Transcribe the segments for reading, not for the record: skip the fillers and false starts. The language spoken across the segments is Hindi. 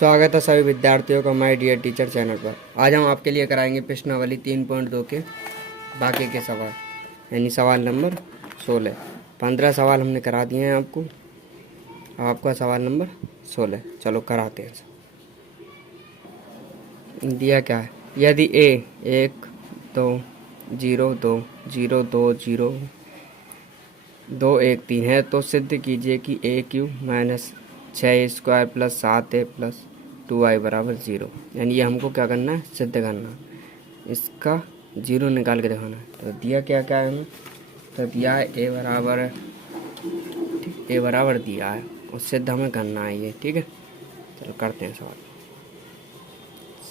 स्वागत है सभी विद्यार्थियों का माय डियर टीचर चैनल पर। आज हम आपके लिए कराएंगे प्रश्नावली 3.2 के बाकी के सवाल, यानी सवाल नंबर 16। 15 सवाल हमने करा दिए हैं आपको। अब आपका सवाल नंबर 16, चलो कराते हैं। दिया क्या है? यदि ए 1 2 0 2 0 2 0 2 1 3 है तो सिद्ध कीजिए कि ए क्यू माइनस 6 स्क्वायर प्लस 7 ए प्लस 2 आई बराबर 0। यानी ये हमको क्या करना है? सिद्ध करना है। इसका 0 निकाल के दिखाना है। तो दिया क्या क्या है हमें? तो दिया है ए बराबर, ठीक, ए बराबर दिया है और सिद्ध हमें करना है ये, ठीक है। चलो करते हैं सवाल।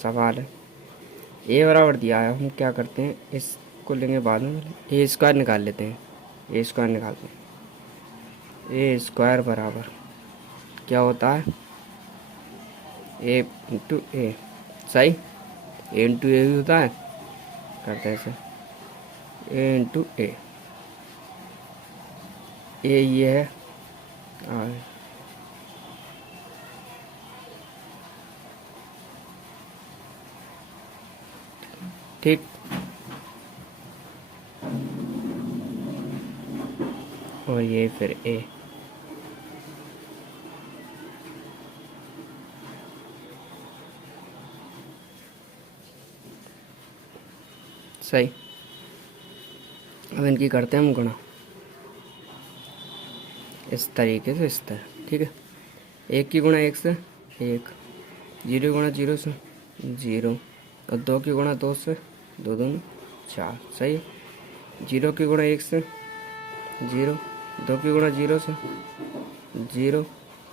सवाल है ए बराबर दिया है, हम क्या करते हैं, इसको लेंगे बाद में। ए स्क्वायर निकाल लेते हैं। ए स्क्वायर निकालते हैं। ए स्क्वायर बराबर क्या होता है? ए इंटू ए, सही। ए इंटू ए भी होता है, करते हैं ऐसे। ए इंटू ए, ये है और ठीक, और ये फिर ए। सही। अब इनकी करते हैं हम गुणा इस तरीके से, इस तरह, ठीक है। एक की गुणा एक से एक, 0 गुणा 0 से 0, और 2 की गुणा 2 से 2 2 4, सही है। 0 की गुणा 1 से 0, 2 की गुणा 0 से 0,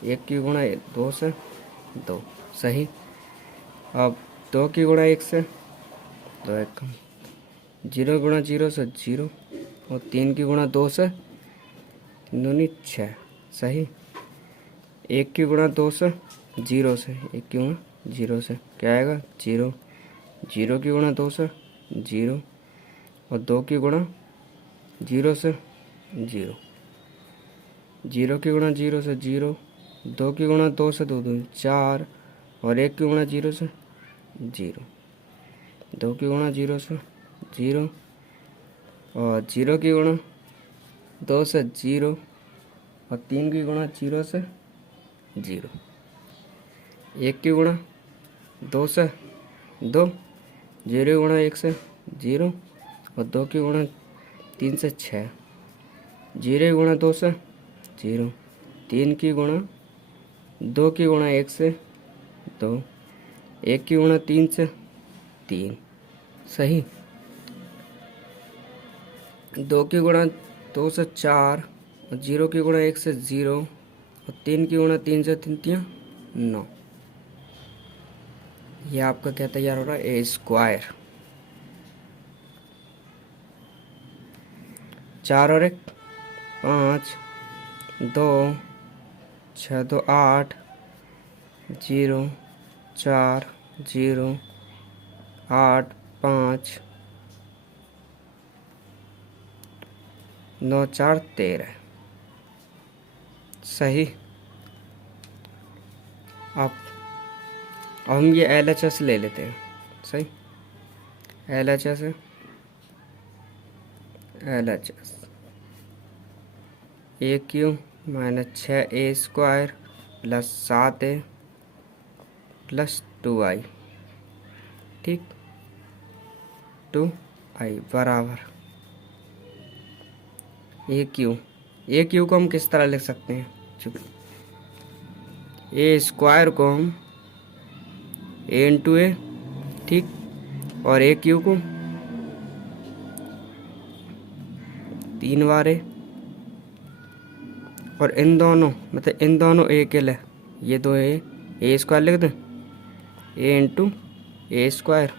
1 की गुणा 2 से 2, सही। अब 2 की गुणा 1 से 2 1 कम, 0 गुणा 0 से 0, और 3 की गुणा 2 से 2 6, सही। 1 की गुणा 2 से 0 से, 1 की गुणा 0 से क्या आएगा? 0। 0 की गुणा 2 से 0, और 2 की गुणा 0 से 0, 0 की गुणा 0 से 0, 2 की गुणा 2 से 2 2 4, और 1 की गुणा 0 से 0, 2 की गुणा 0 से 0, और 0 की गुणा 2 से 0, और 3 की गुणा 0 से 0, 1 की गुणा 2 से 2, 0 गुणा 1 से 0, और 2 की गुणा 3 से 6, 0 गुणा 2 से 0, 3 की गुणा 2 की गुणा 1 से 2, 1 की गुणा 3 से 3, सही। 2 की गुणा 2 से 4, और 0 की गुणा 1 से 0, और 3 की गुणा 3 से 3 3 9। ये आपका क्या तैयार हो रहा है? ए स्क्वायर। 4 और 1 5, 2 6 2 8, 0 4 0 8 5 9 4 13, सही। अब हम ये LHS ले लेते हैं, सही। LHS है, LHS ए क्यू माइनस 6 ए स्क्वायर प्लस 7 ए प्लस 2 आई, ठीक, 2 आई बराबर ए क्यू को हम किस तरह लिख सकते हैं? ए स्क्वायर को हम ए इंटू ए, ठीक, और ए क्यू को 3 बार ए, और इन दोनों मतलब इन दोनों ए के लिए ये दो ए स्क्वायर लिख दें, ए इंटू ए स्क्वायर,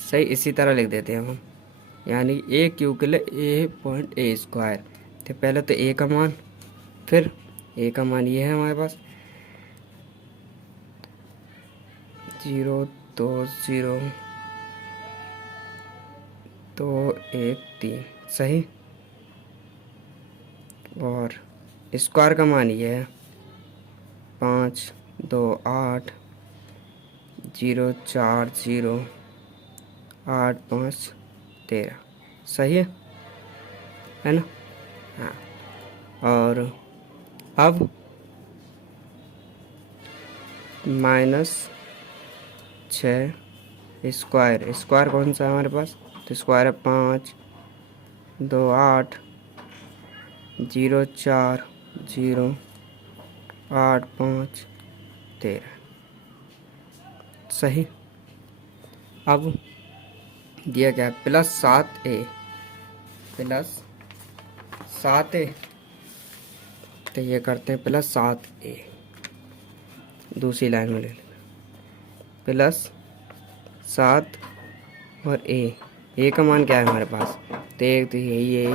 सही। इसी तरह लिख देते हैं हम, यानी ए क्यू के लिए ए पॉइंट ए स्क्वायर। तो पहले तो ए का मान, फिर ए का मान ये है हमारे पास 0 2 0 2 1 3, सही। और स्क्वायर का मान ये है 5 दो 8, 0 4 0, 8 5 13। सही है ना? हाँ। और अब -6 स्क्वायर, स्क्वायर कौन सा है हमारे पास? तो स्क्वायर है 5, 2 8, 0 4 0, 8 5 13। सही। अब दिया क्या है? +7a, +7a। तो ये करते हैं +7a, दूसरी लाइन में ले लेना। +7 और a का मान क्या है हमारे पास? तो एक तो यही है,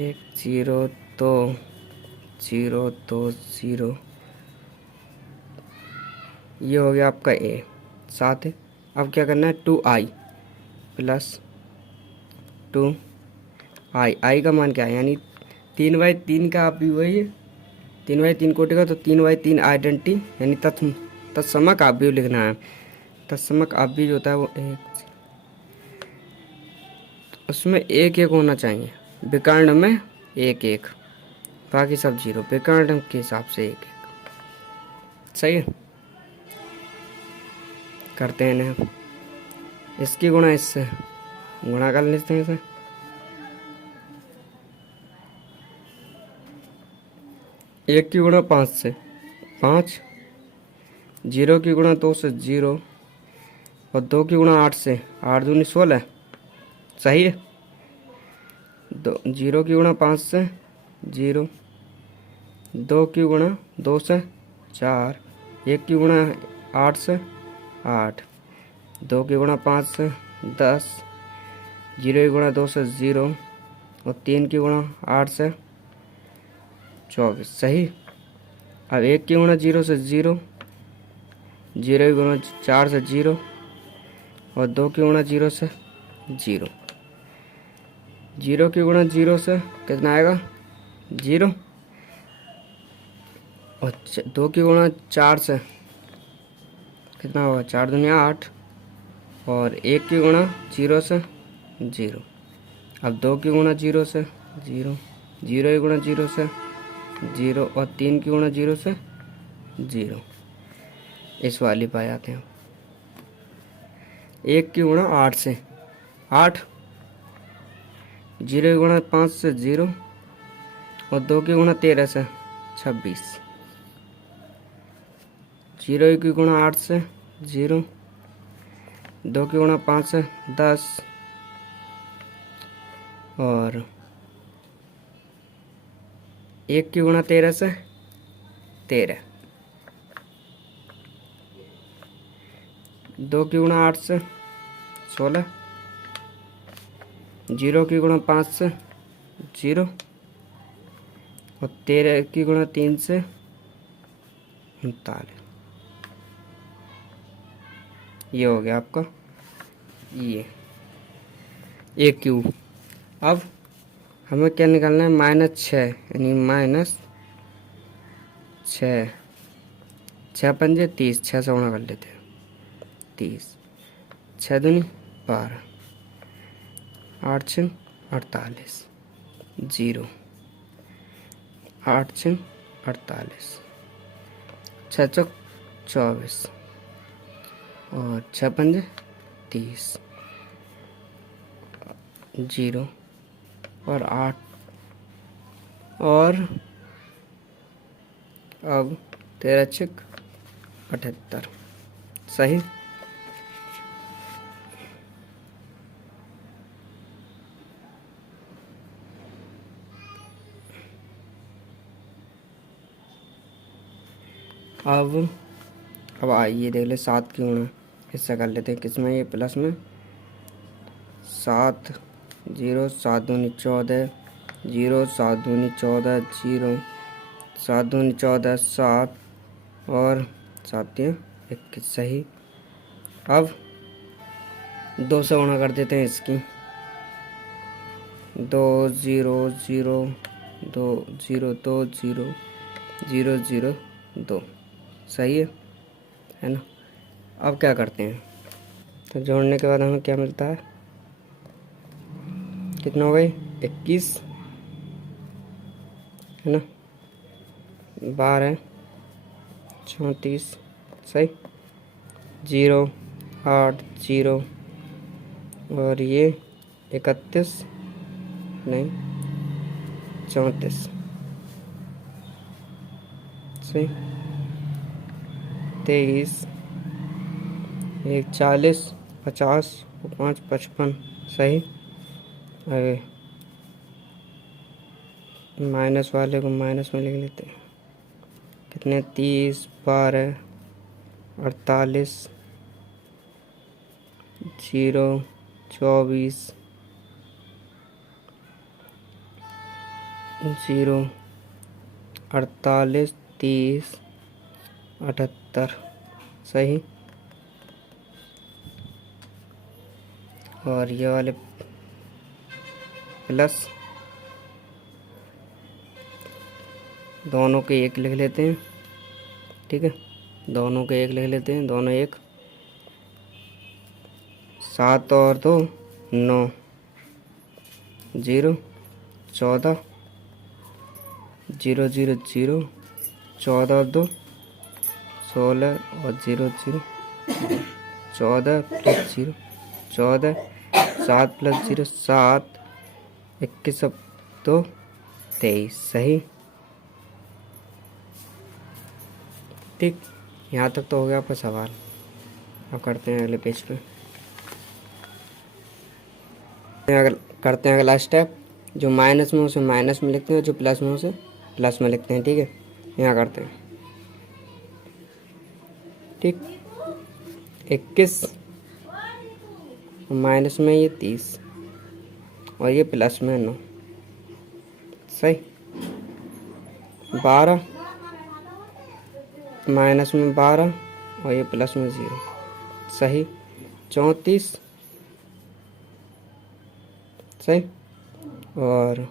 1 0 2 0 2 0। ये हो गया आपका a, 7 है। अब क्या करना है? 2i +2i, i का मान क्या है? यानी 3/3 का आप भी वही है, 3/3 कोटि का, तो 3/3 आइडेंटिटी यानी तत्समक आप भी लिखना है। तत्समक आप भी जो होता है वो एक, उसमें एक एक होना चाहिए, विकर्ण में एक एक, बाकी सब 0, विकर्ण के हिसाब से एक एक। सही है। करते हैं ना, इसकी गुणा इससे, गुणा कर लेते हैं इसे। एक की गुणा 5 से 5, 0 की गुणा 2 से 0, और 2 की गुणा 8 से 8 दूनी 16। सही है। 0 की गुणा 5 से 0, 2 की गुणा 2 से 4, 1 की गुणा 8 से 8, 2 की गुणा 5 से 10, 0 की गुणा 2 से 0, और 3 की गुणा 8 से 24। सही। अब 1 की गुणा 0 से 0, 0 की गुणा 4 से 0, और 2 की गुणा 0 से 0, 0 की गुणा 0 से कितना आएगा? 0, और 2 की गुणा 4 से कितना होगा? 4 दूनी 8, और 1 की गुणा 0 से 0। अब 2 की गुणा 0 से 0, 0 की गुणा 0 से 0, और 3 की गुणा 0 से 0। इस वाली पाए आते हैं। 1 की गुणा 8 से 8, 0 की गुणा 5 से 0, और 2 की गुणा 13 से 26, 0 की गुणा 8 से 0, 2 की गुणा 5 से 10, और 1 की गुणा 13 से 13, 2 की गुणा 8 से 16, 0 की गुणा 5 से 0, और 13 की गुणा 3 से 39। ये हो गया आपका ये एक क्यूब। अब हमें क्या निकालना है? -6, यानी -6, 6 पंजे 30, 6 से गुणा कर लेते हैं। 30, 6 दूनी 12, 8 6 48, 0, 8 6 48, 6 चौक 24, और 6 पंजे 30, 0, और 8, और अब 13 6 78। सही। अब आइए देख ले 7 की गुणा, इससे कर लेते हैं। किसमें? ये प्लस में 7, 0, 7 दूनी 14, 0, 7 दूनी 14, 0, 7 दूनी 14, 7, और 7 21। सही। अब 2 से गुणा कर देते हैं इसकी। 2 0 0, 2 0 2 0 0 0 2। सही है ना। अब क्या करते हैं, तो जोड़ने के बाद हमें क्या मिलता है, कितना हो गए 21 है ना, 12 34 सही, 0 8 0 और ये 31 नहीं 34 सही, 23 1 40 50 और 5 55 सही। अरे माइनस वाले को माइनस में लिख लेते हैं, कितने 30 12 48 0 24 0 48 30 78 सही। और ये वाले प्लस, दोनों के एक लिख लेते हैं, ठीक है, दोनों के एक लिख लेते हैं, दोनों एक, 7 और 2 9 0 14 0 0 0 14 और 2 16 और 0 0 14 प्लस 0 14 7 प्लस 0 7 21 और 2 23 सही। ठीक, यहाँ तक तो हो गया आपका सवाल। अब करते हैं अगले पेज पे, करते हैं अगला स्टेप। जो माइनस में उसे माइनस में लिखते हैं, जो प्लस में उसे प्लस में लिखते हैं, ठीक है। यहाँ करते हैं, ठीक, 21 माइनस में ये 30 और ये प्लस में 9 सही, 12 माइनस में 12 और ये प्लस में 0 सही, 34 सही, और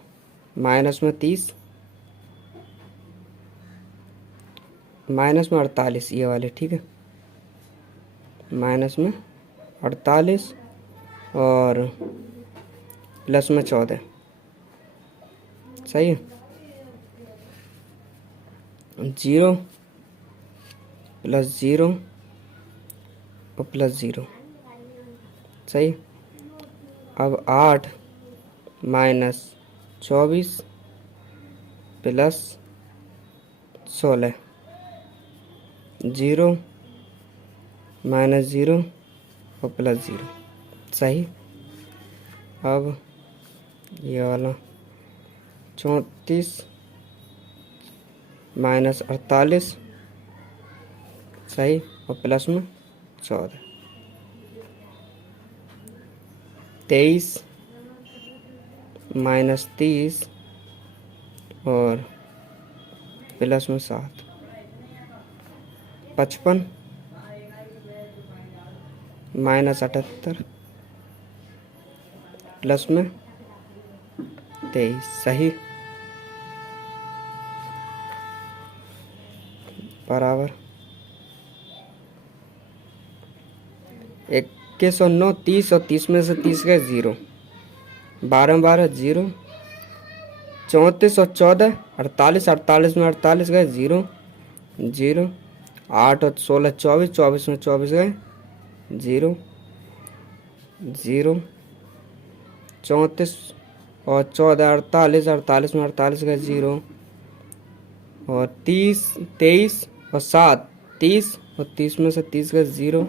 माइनस में 30 माइनस में 48 ये वाले, ठीक है, माइनस में 48 और प्लस में 14 सही है, 0 प्लस 0 और प्लस 0 सही। अब 8 माइनस 24 प्लस 16 0 माइनस 0 और प्लस 0 सही। अब ये वाला 34 माइनस 48 सही और प्लस में 14 23 माइनस 30 और प्लस में 7 55 माइनस 78 प्लस में 23 सही, बराबर 21 और 9 30 और 30 में से 30 गए 0, 12 12 0, 34 और 14 48 48 में 48 गए 0 0, 8 और 16 24 24 में 24 गए 0 0, 34 और 14 48 48 में 48 गए 0, और 30 23 और 7 30 और 30 में से 30 गए 0,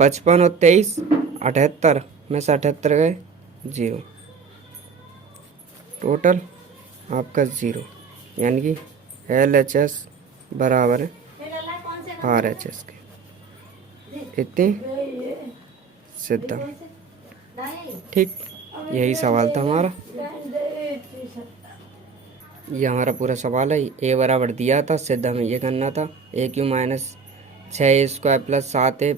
55 और 23 78 में से 78 गए 0, टोटल आपका 0, यानी कि LHS बराबर है RHS के। इतनी सीधा, ठीक, यही सवाल था हमारा। ये हमारा पूरा सवाल है। ए बराबर दिया था, सीधा हमें ये करना था, AQ minus 6A² plus 7A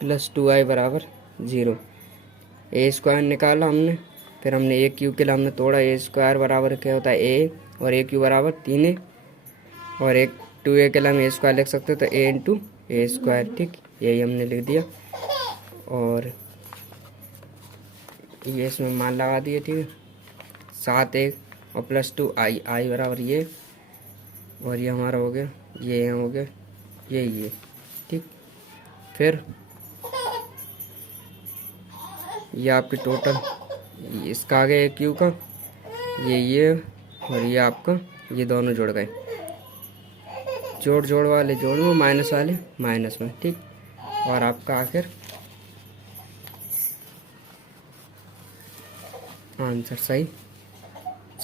plus 2I बराबर 0। A² निकाला हमने, फिर हमने AQ के लिए हमने तोड़ा, A² बराबर क्या होता है A, और AQ बराबर 3A, और एक टू ए के लिए हम ए स्क्वायर लिख सकते हैं, तो ए इंटू ए स्क्वायर, ठीक, यही हमने लिख दिया। और ये इसमें मान लगा दिए, ठीक है, 7 और प्लस 2 आई, आई बराबर ये, और ये हमारा हो गया, ये यहाँ हो गया, ये, ठीक। फिर ये आपकी टोटल, इसका आ गया क्यू का, ये और ये आपका, ये दोनों जुड़ गए, जोड़ वाले जोड़ में, माइनस वाले माइनस में, ठीक। और आपका आखिर आंसर सही,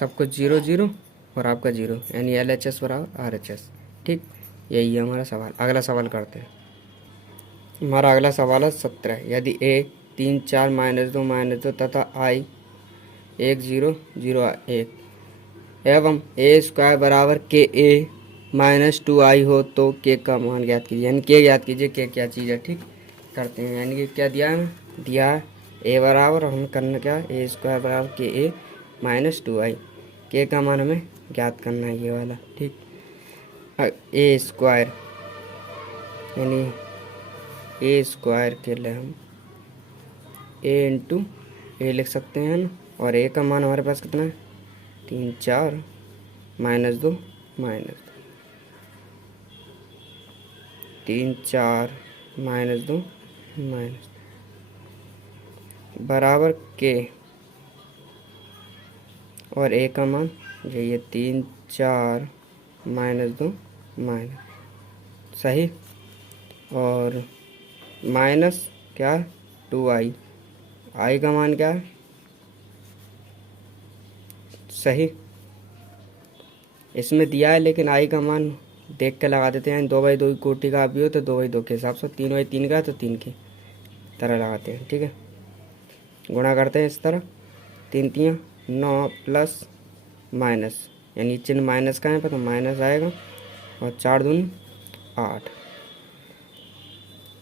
सब कुछ 0 0 और आपका 0, यानी LHS बराबर RHS, ठीक। यही है हमारा सवाल। अगला सवाल करते हैं। हमारा अगला सवाल है 17। यदि a 3 4 -2 तथा i 1 0 0 1 एवं a स्क्वायर बराबर के a -2i हो तो k का मान ज्ञात कीजिए। यानी k ज्ञात कीजिए, k क्या चीज़ है, ठीक। करते हैं, यानी कि क्या दिया है, दिया है a बराबर, हम करना क्या, a स्क्वायर बराबर के a -2i, k का मान हमें ज्ञात करना है, ये वाला, ठीक। a स्क्वायर, यानी a स्क्वायर के लिए हम a इंटू ए लिख सकते हैं ना, और a का मान हमारे पास कितना है, 3 4 -2 3 4 -2 बराबर के, और a का मान ये 3 4 -2 सही, और माइनस क्या, 2i, i का मान क्या है, सही। इसमें दिया है लेकिन i का मान देख के लगा देते हैं, 2/2 की कोटि का भी हो तो 2/2 के हिसाब से, 3/3 का तो 3 की तरह लगाते हैं, ठीक है। गुणा करते हैं इस तरह, 3 3 9 प्लस माइनस, यानी चिन्ह माइनस का है पर तो माइनस आएगा, और 4 दूनी 8,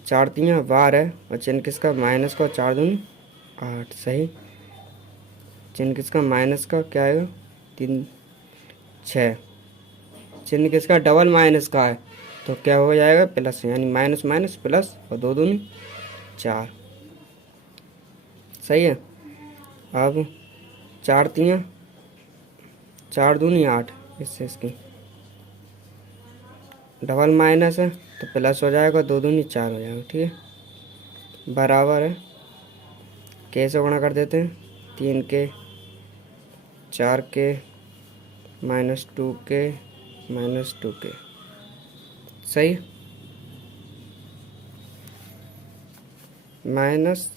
4 3 12, और चिन्ह किसका, माइनस का, और 4 दूनी 8, सही। चिन्ह किसका, माइनस का, क्या आएगा, 3 6, चिन्ह किसका, डबल माइनस का है, तो क्या हो जाएगा, प्लस, यानी माइनस माइनस प्लस, और 2 दूनी 4, सही है। अब 4 3 4 दूनी 8, इससे इसकी डबल माइनस है तो प्लस हो जाएगा, 2 दूनी 4 हो जाएगा, ठीक है। बराबर है, कैसे गुणा कर देते हैं, 3 के 4 के -2 के -2 के, सही। माइनस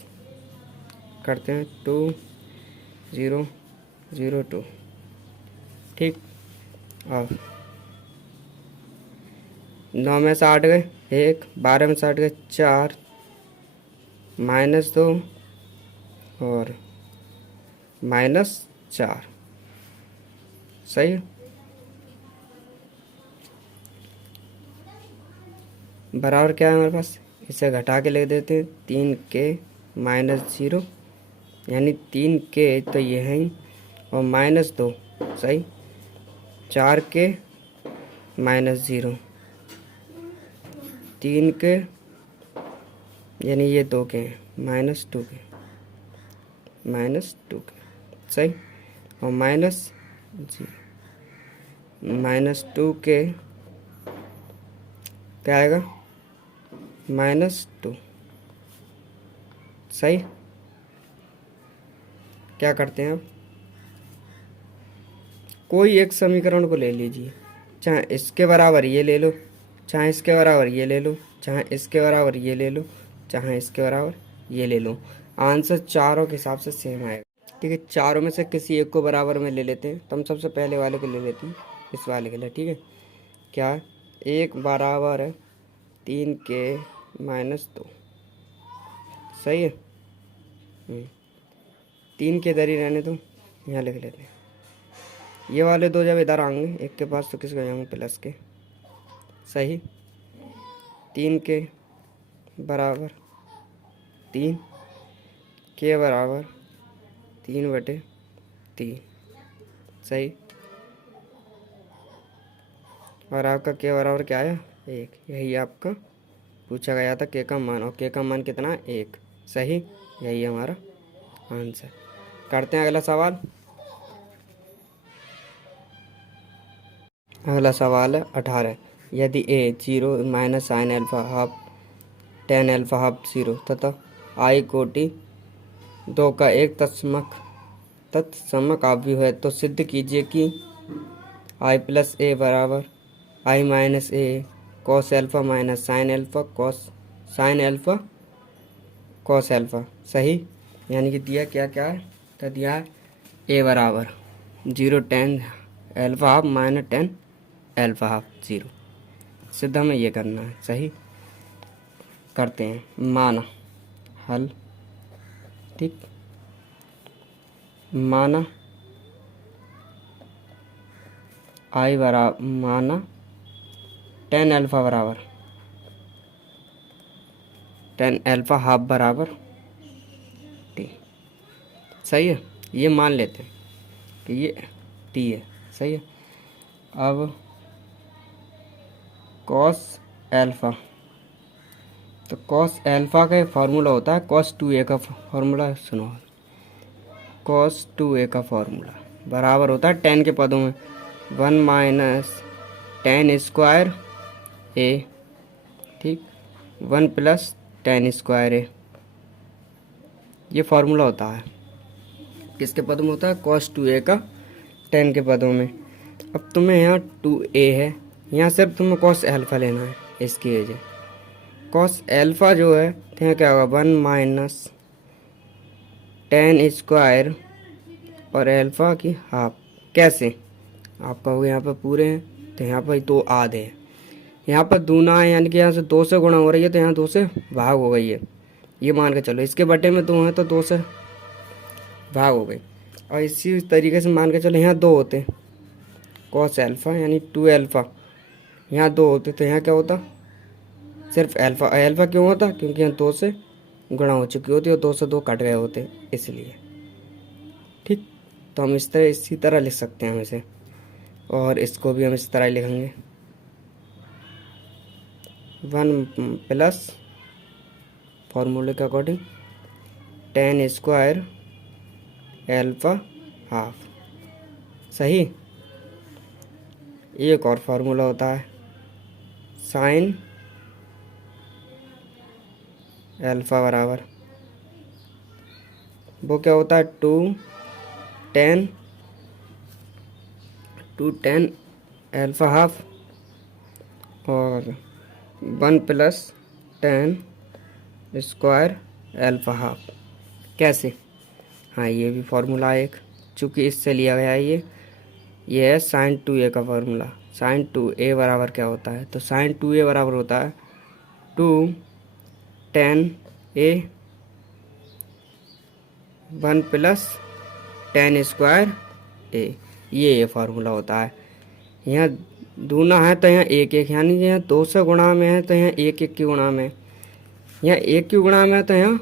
करते हैं 2 0 0 2, ठीक। अब 9 में से 8 गए 1, 12 में से 8 गए 4, -2 और -4, सही है। बराबर क्या है हमारे पास, इसे घटा के लिख देते हैं, 3 के -0, यानी 3 के तो ये है ही, और -2, सही, 4 के -0, 3 के, यानी ये 2 के हैं, -2 के सही, और -2 के क्या आएगा, -2, सही। क्या करते हैं अब, कोई एक समीकरण को ले लीजिए, चाहे इसके बराबर ये ले लो, चाहे इसके बराबर ये ले लो, चाहे इसके बराबर ये ले लो, चाहे इसके बराबर ये ले लो, आंसर चारों के हिसाब से सेम आएगा, ठीक है। चारों में से किसी एक को बराबर में ले लेते हैं, तो हम सबसे पहले वाले को ले लेते हैं, इस वाले के लिए, ठीक है। क्या, 1 बराबर है 3 के -2, सही है। 3 के इधर ही रहने दो, यहाँ लिख लेते हैं। ये वाले 2 जब इधर आएंगे एक के पास तो किसको जाएंगे, प्लस के, सही। 3 के बराबर 3, के बराबर 3/3, सही। और आपका के बराबर क्या आया, 1। यही आपका पूछा गया था के का मान, और के का मान कितना है, 1। सही, यही हमारा आंसर। करते हैं अगला सवाल। अगला सवाल है 18। यदि ए 0 minus sine alpha half tan alpha half 0 तथा आई कोटि 2 का एक तत्समक अवयव है तो सिद्ध कीजिए कि आई प्लस ए बराबर I minus A cos alpha minus sine alpha cos alpha. सही, यानी कि दिया क्या क्या है, तो दिया है ए बराबर 0 10 alpha half minus 10 alpha half 0। सिद्ध हमें ये करना है। सही, करते हैं। माना हल, ठीक। माना आई बराबर, माना 10 एल्फा बराबर 10 एल्फा हाफ बराबर टी। सही है, ये मान लेते हैं कि ये टी है। सही है। अब कॉस एल्फा, तो कॉस एल्फा का फार्मूला होता है कॉस 2a का फार्मूला सुनो। कॉस 2a का फार्मूला बराबर होता है 10 के पदों में 1 माइनस 10 स्क्वायर ए, ठीक, 1 प्लस 10 स्क्वायर ए। ये फार्मूला होता है, किसके पदों में होता है, कॉस 2a का 10 के पदों में। अब तुम्हें यहाँ 2a है, यहाँ सिर्फ तुम्हें कॉस एल्फा लेना है, इसकी वजह कॉस एल्फा जो है तो यहाँ क्या होगा 1 माइनस 10 स्क्वायर और एल्फा की हाफ। कैसे, आप कहोगे यहाँ पर पूरे हैं तो यहाँ पर 2 आधे हैं, यहाँ पर दूना है यानी कि यहाँ से 2 से गुणा हो रही है तो यहाँ 2 से भाग हो गई है। ये मान के चलो इसके बटे में 2 है तो 2 से भाग हो गई। और इसी तरीके से मान के चलो यहाँ 2 होते कॉस एल्फा यानी 2 एल्फा, यहाँ 2 होते तो यहाँ क्या होता, सिर्फ एल्फा। एल्फा क्यों होता, क्योंकि यहाँ 2 से गुणा हो चुकी होती है और 2 से 2 कट गए होते इसलिए। ठीक, तो हम इसी तरह लिख सकते हैं हम इसे, और इसको भी हम इस तरह लिखेंगे 1 प्लस फॉर्मूले के अकॉर्डिंग 10 स्क्वायर एल्फा हाफ। सही, एक और फार्मूला होता है साइन एल्फा बराबर, वो क्या होता है 2 10 एल्फा हाफ और 1 प्लस 10 स्क्वायर एल्फा हाफ। कैसे, हाँ ये भी फार्मूला है एक, चूँकि इससे लिया गया है ये है साइन 2a का फार्मूला। साइन 2a बराबर क्या होता है, तो साइन 2a बराबर होता है 2 10a 1 प्लस 10 स्क्वायर ए। ये फार्मूला होता है। यहाँ दूना है तो यहाँ 1 1, यानी कि यहाँ 2 से गुणा में है तो यहाँ 1 1 की गुणा में, यहाँ 1 की गुणा में है तो यहाँ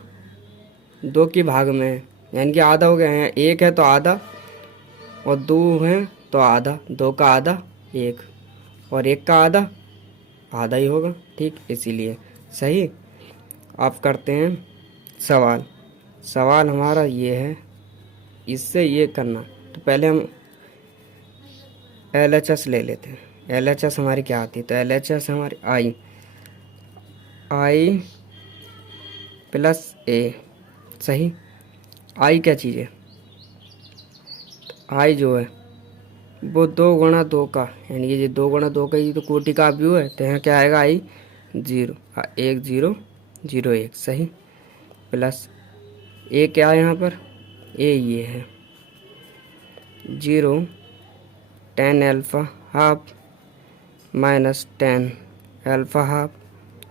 2 की भाग में है, यानी कि आधा हो गया। यहाँ 1 है तो आधा और 2 है तो आधा, 2 का आधा 1 और 1 का आधा आधा ही होगा, ठीक, इसीलिए। सही, आप करते हैं सवाल। सवाल हमारा ये है, इससे ये करना, तो पहले हम LHS ले लेते हैं। LHS हमारी क्या आती है, तो LHS हमारी आई प्लस ए। सही, आई क्या चीज़ है, आई जो है वो 2 गुणा 2 का, यानी कि ये 2 गुणा 2 का, ये तो कोटि का व्यू है तो यहाँ क्या आएगा आई 0 1 0 0 1। सही, प्लस ए क्या है यहाँ पर, ए ये है 0 10 alpha half minus 10 alpha half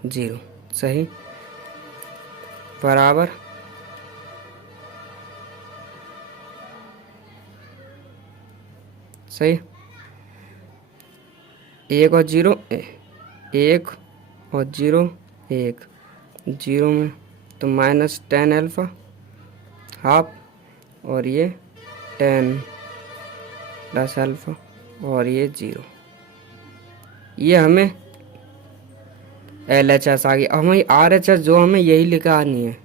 0। सही, बराबर सही, 1 और 0 1 और 0 1, 0 में तो माइनस 10 एल्फा हाफ और ये 10 प्लस एल्फा और ये 0। ये हमें LHS आ गया, हमें RHS जो हमें यही लिखा आनी है।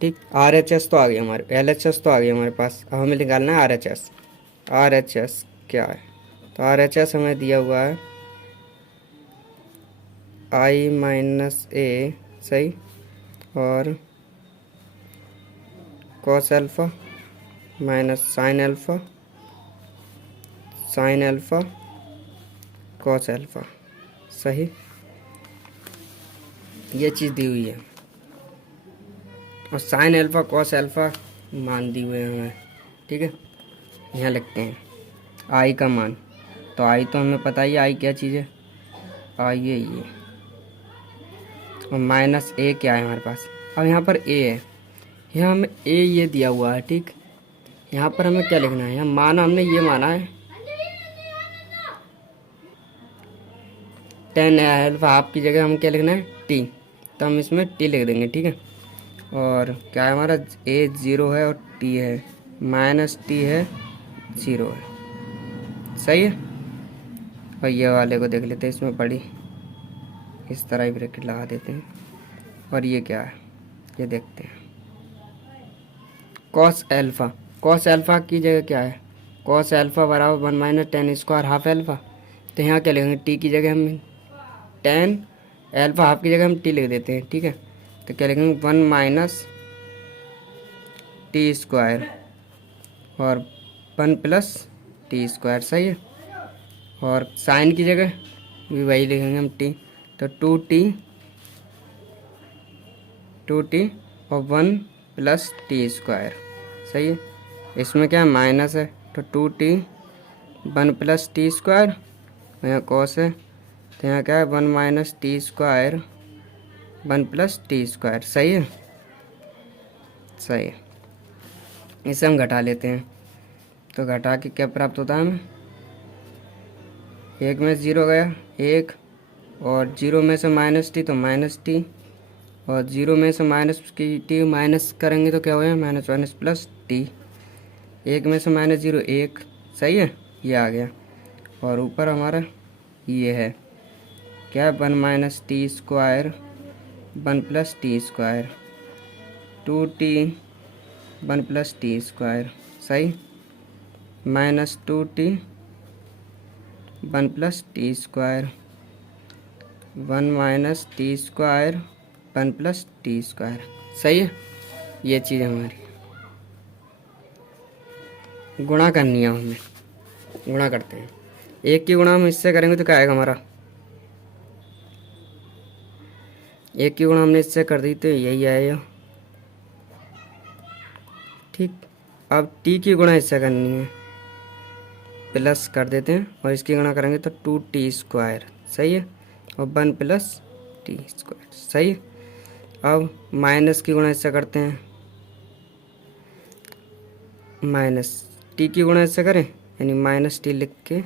ठीक, RHS तो आ गई हमारे, LHS तो आ गई हमारे पास। अब हमें निकालना है RHS। RHS क्या है? तो RHS हमें दिया हुआ है I-A, सही, और cos alpha minus sine alpha, sine alpha cos alpha, सही। ये चीज़ दी हुई है और साइन अल्फ़ा cos अल्फ़ा मान दी हुए हैं हमें। ठीक है, यहाँ लिखते हैं आई का मान। तो आई तो हमें पता ही है आई क्या चीज़ है, आई है ये, और माइनस ए क्या है हमारे पास। अब यहाँ पर ए है, यहाँ हमें ए ये दिया हुआ है। ठीक, यहाँ पर हमें क्या लिखना है, यहाँ माना हमने ये माना है 10 अल्फ़ा हाफ की जगह हम क्या लिखना है टी, तो हम इसमें टी लिख देंगे। ठीक है, और क्या है हमारा ए 0 है और टी है, माइनस टी है 0 है, सही है। और ये वाले को देख लेते हैं, इसमें बड़ी इस तरह ही ब्रैकेट लगा देते हैं। और ये क्या है ये देखते हैं, कॉस अल्फ़ा। कॉस अल्फ़ा की जगह क्या है, कॉस अल्फ़ा बराबर 1 माइनस 10 स्क्वायर हाफ अल्फ़ा। तो यहाँ क्या लिखेंगे, टी की जगह हम 10 अल्फ़ा हाफ की जगह हम टी लिख देते हैं। ठीक है, तो क्या लिखेंगे 1 माइनस टी स्क्वायर और 1 प्लस टी स्क्वायर, सही है। और साइन की जगह भी वही लिखेंगे हम टी, तो 2t और 1 प्लस टी स्क्वायर, सही है। इसमें क्या है माइनस है, तो 2t 1 प्लस टी स्क्वायर, यहाँ कॉस है तो यहाँ क्या है 1 minus T square 1 plus T square, सही है, सही है। इसे हम घटा लेते हैं, तो घटा के क्या प्राप्त होता है हमें, एक में 0 गया एक, और 0 में से माइनस टी तो माइनस टी, और 0 में से माइनस की टी माइनस करेंगे तो क्या होगा माइनस माइनस प्लस टी, एक में से माइनस 0 एक, सही है, ये आ गया। और ऊपर हमारा ये है क्या, 1 minus T square 1 plus T square, 2t 1 plus T square, सही, minus 2t 1 plus T square, 1 minus T square 1 plus T square, सही है। ये चीज़ हमारी गुणा करनी है, हमें गुणा करते हैं। एक की गुणा हम इससे करेंगे तो क्या आएगा हमारा, एक की गुणा हमने इससे कर दी तो यही आएगा। ठीक, अब टी की गुणा इससे करनी है, प्लस कर देते हैं, और इसकी गुणा करेंगे तो 2t स्क्वायर, सही है, और 1 प्लस टी स्क्वायर, सही है। अब माइनस की गुणा इससे करते हैं, माइनस टी की गुणा इससे करें यानी माइनस टी लिख के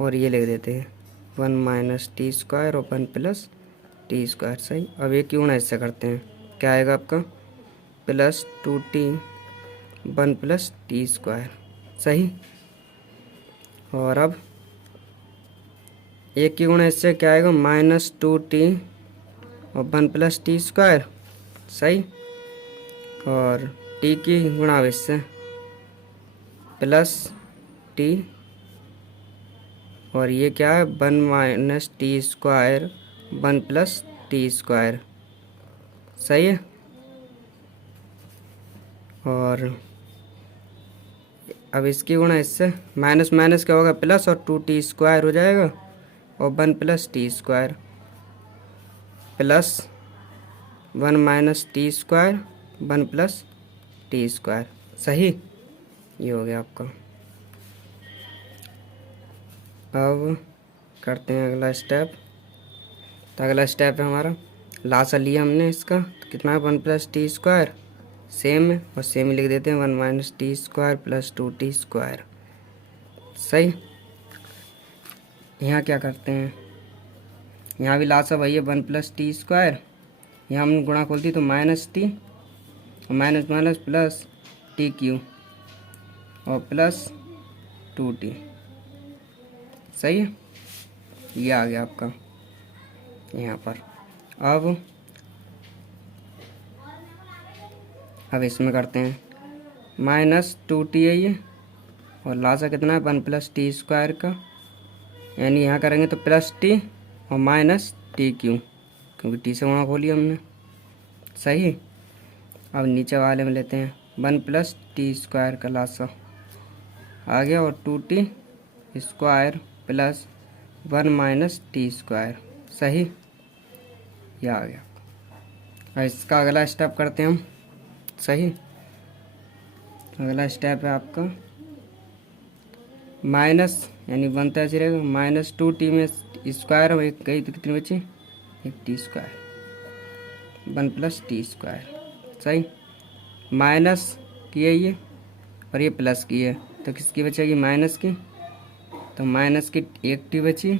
और ये लिख देते हैं 1 माइनस टी स्क्वायर और 1 प्लस टी स्क्वायर, सही। अब एक की गुणा इससे करते हैं, क्या आएगा आपका plus 2t 1 plus T square, सही। और अब एक की गुणा इससे क्या आएगा माइनस 2t और 1 प्लस टी स्क्वायर, सही। और टी की गुणा इससे प्लस टी, और ये क्या है 1 minus T square 1 plus T square, सही है। और अब इसकी गुणा इससे माइनस माइनस क्या होगा प्लस, और 2t स्क्वायर हो जाएगा और 1 plus T square plus 1 minus T square 1 plus T square, सही। ये हो गया आपका। अब करते हैं अगला स्टेप। तो अगला स्टेप है हमारा लासा लिया हमने इसका, तो कितना है 1 प्लस टी स्क्वायर, सेम है और सेम ही लिख देते हैं 1 minus T square plus 2t square, सही। यहाँ क्या करते हैं, यहाँ भी लासा वही है 1 प्लस टी स्क्वायर, यहाँ हमने गुणा खोल दी तो माइनस टी और minus minus plus T Q और प्लस 2t, सही है। ये आ गया आपका यहाँ पर। अब इसमें करते हैं -2t है ये, और लासा कितना है 1 + t² का, यानी यहाँ करेंगे तो +t और -tq, क्योंकि t से वहाँ खोली हमने। सही। अब नीचे वाले में लेते हैं 1 + t² का लासा आ गया, और 2t² + 1 - t²। सही, यह आ गया। और इसका अगला स्टेप करते हैं हम। सही। अगला स्टेप है आपका माइनस, यानी 1 तो ऐसे रहेगा, -2t में स्क्वायर और एक गई तो कितनी बची, एक t², 1 + t²। सही। माइनस की है ये, और ये प्लस की है, तो किसकी बचेगी, माइनस की, तो माइनस की एक t बची,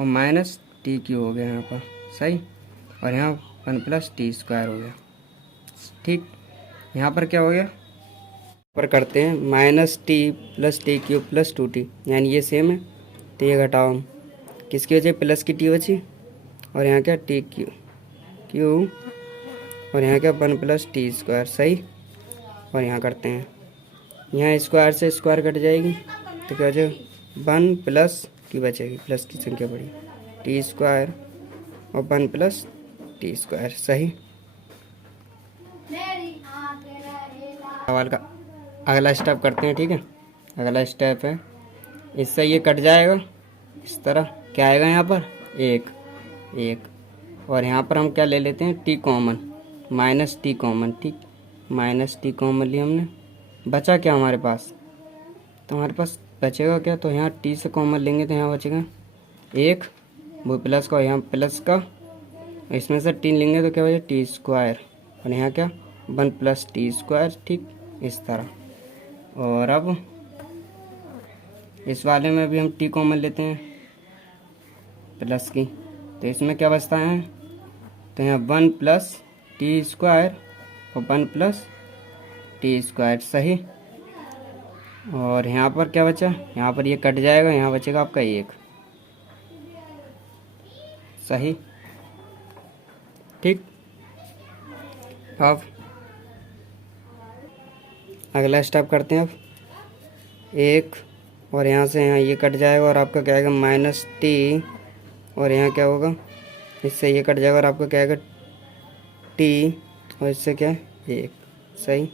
और -tq हो गया यहाँ पर। सही। और यहाँ 1 + t² हो गया। ठीक। यहाँ पर क्या हो गया, पर करते हैं -t + tq + 2t, यानी ये सेम है, तो ये घटाओ हम, किसकी वजह प्लस की t बची, और यहाँ क्या tq, और यहाँ क्या 1 + t²। सही। और यहाँ करते हैं, यहाँ स्क्वायर से स्क्वायर कट जाएगी, तो क्या बचेगा 1 प्लस की बचेगी, प्लस की संख्या बड़ी, t² और 1 + t²। सही। सवाल का अगला स्टेप करते हैं। ठीक है, अगला स्टेप है, इससे ये कट जाएगा, इस तरह क्या आएगा यहाँ पर, एक, और यहाँ पर हम क्या ले लेते हैं, t कॉमन, -t कॉमन। ठीक, -t कॉमन लिया हमने, बचा क्या हमारे पास, तो हमारे पास बचेगा क्या, तो यहाँ t से कॉमन लेंगे तो यहाँ बचेगा एक, वो प्लस का, यहाँ प्लस का, इसमें से 3 लेंगे तो क्या बचेगा t², और यहाँ क्या 1 + t²। ठीक, इस तरह। और अब इस वाले में भी हम t कॉमन लेते हैं प्लस की, तो इसमें क्या बचता है, तो यहाँ 1 + t² और 1 + t²। सही। और यहाँ पर क्या बचा, यहाँ पर ये कट जाएगा, यहाँ बचेगा आपका एक। सही। ठीक। अब अगला स्टेप करते हैं। अब एक, और यहाँ से यहाँ ये कट जाएगा, और आपका क्या आएगा -t, और यहाँ क्या होगा, इससे ये कट जाएगा, और आपका क्या आएगा t, और इससे क्या एक। सही।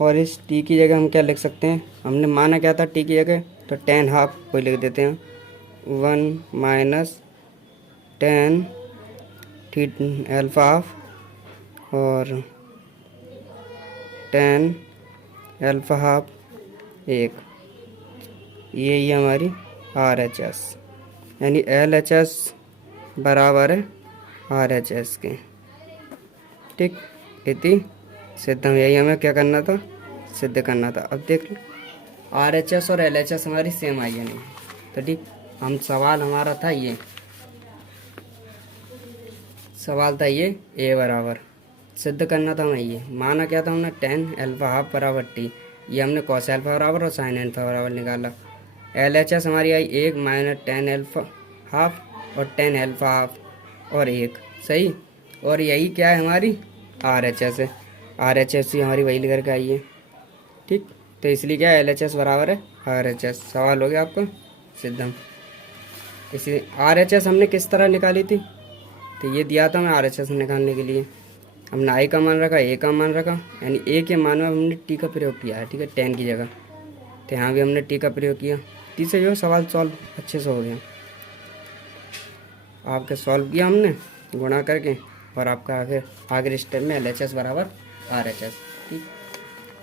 और इस t की जगह हम क्या लिख सकते हैं, हमने माना क्या था t की जगह, तो 10½ कोई लिख देते हैं, 1 - 10 α ½ और 10 α½ एक। ये हमारी RHS, यानी LHS बराबर है RHS के। ठीक, इति सिद्धम, यही हमें क्या करना था, सिद्ध करना था। अब देख लो RHS और LHS हमारी सेम आई है नहीं, तो ठीक, हम सवाल हमारा था ये, सवाल था ये A बराबर, सिद्ध करना था हमें ये, माना क्या था हमने 10 α½ बराबर t, ये हमने cos α बराबर और sin α बराबर निकाला। LHS हमारी आई 1 - 10 α½ और 10 α½ और 1। सही। और यही क्या है, हमारी RHS है, RHS ही हमारी वही लेकर के आई है। ठीक, तो इसलिए क्या है, LHS बराबर है RHS। सवाल हो गया आपका सिद्धम। इसी RHS हमने किस तरह निकाली थी, तो ये दिया था हमें RHS निकालने के लिए, हमने I का मान रखा, A का मान रखा, यानी A के मान में हमने t का प्रयोग किया है। ठीक है, 10 की जगह, तो यहाँ भी हमने t का प्रयोग किया, t से जो सवाल सॉल्व अच्छे से हो गया। आपके सॉल्व किया हमने गुणा करके, और आपका आगे स्टेप में LHS बराबर RHS। ठीक,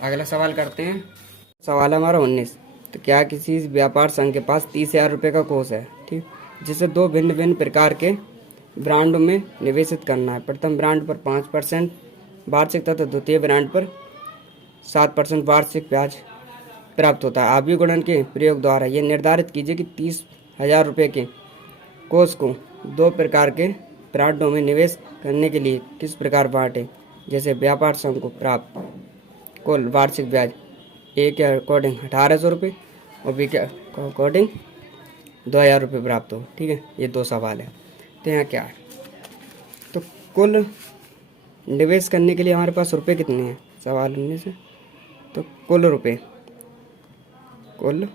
अगला सवाल करते हैं। सवाल है हमारा 19, तो क्या किसी व्यापार संघ के पास 30,000 रुपये का कोष है, ठीक, जिसे 2 भिन्न भिन्न प्रकार के ब्रांडों में निवेशित करना है। प्रथम ब्रांड पर 5% वार्षिक तथा द्वितीय ब्रांड पर 7% वार्षिक ब्याज प्राप्त होता है। आवर्ती गुणन के प्रयोग द्वारा यह निर्धारित कीजिए कि 30,000 रुपये के कोष को 2 प्रकार के ब्रांडों में निवेश करने के लिए किस प्रकार बांटे। जैसे व्यापार संघ को प्राप्त कुल वार्षिक ब्याज A के अकॉर्डिंग 1800 रुपये और B के अकॉर्डिंग 2,000 रुपये प्राप्त हो। ठीक है, ये 2 सवाल है। तो यहाँ क्या है, तो कुल निवेश करने के लिए हमारे पास रुपए कितने हैं सवाल उनमें से, तो कुल रुपए, कुल